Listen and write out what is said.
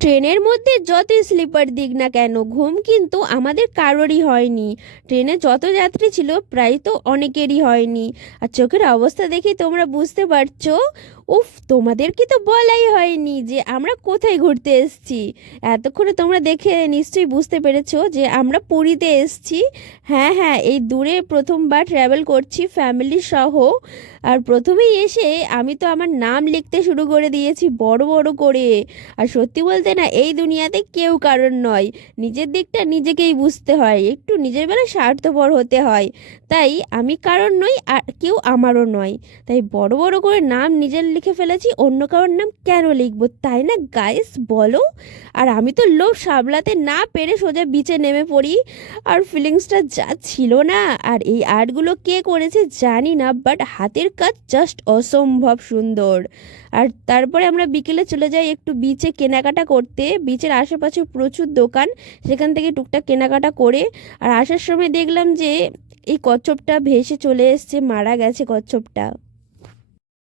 ট্রেনের মধ্যে যতই স্লিপার দিক না কেন, ঘুম কিন্তু আমাদের কারোরই হয়নি। ট্রেনে যত যাত্রী ছিল প্রায় তো অনেকেরই হয়নি। আর চোখের অবস্থা দেখে তোমরা বুঝতে পারছো। উফ, তোমাদেরকে তো বলাই হয়নি যে আমরা কোথায় ঘুরতে এসেছি। এতক্ষণে তোমরা দেখে নিশ্চয়ই বুঝতে পেরেছো যে আমরা পুরীতে এসেছি। হ্যাঁ হ্যাঁ, এই দূরে প্রথমবার ট্রাভেল করছি ফ্যামিলি সহ। আর প্রথমেই এসে আমি তো আমার নাম লিখতে শুরু করে দিয়েছি বড় বড় করে। আর সত্যি বলতে না, এই দুনিয়াতে কেউ কারণ নয়। নিজের দিকটা নিজেকেই বুঝতে হয়, একটু নিজের বেলায় স্বার্থপর হতে হয়। তাই আমি কারণ নই আর কেউ আমারও নয়। তাই বড় বড় করে নাম নিজের লিখে ফেলেছি, অন্য কারোর নাম কেন লিখবো, তাই না গাইস বলো? আর আমি তো লোভ সামলাতে না পেরে সোজা বিচে নেমে পড়ি। আর ফিলিংসটা যা ছিল না! আর এই আর্টগুলো কে করেছে জানি না, বাট হাতের কাজ জাস্ট অসম্ভব সুন্দর। আর তারপরে আমরা বিকেলে চলে যাই একটু বিচে কেনাকাটা করতে। বিচের আশেপাশে প্রচুর দোকান, সেখান থেকে টুকটাক কেনাকাটা করে আর আসার সময় দেখলাম যে এই কচ্ছপটা ভেসে চলে এসেছে, মারা গেছে কচ্ছপটা।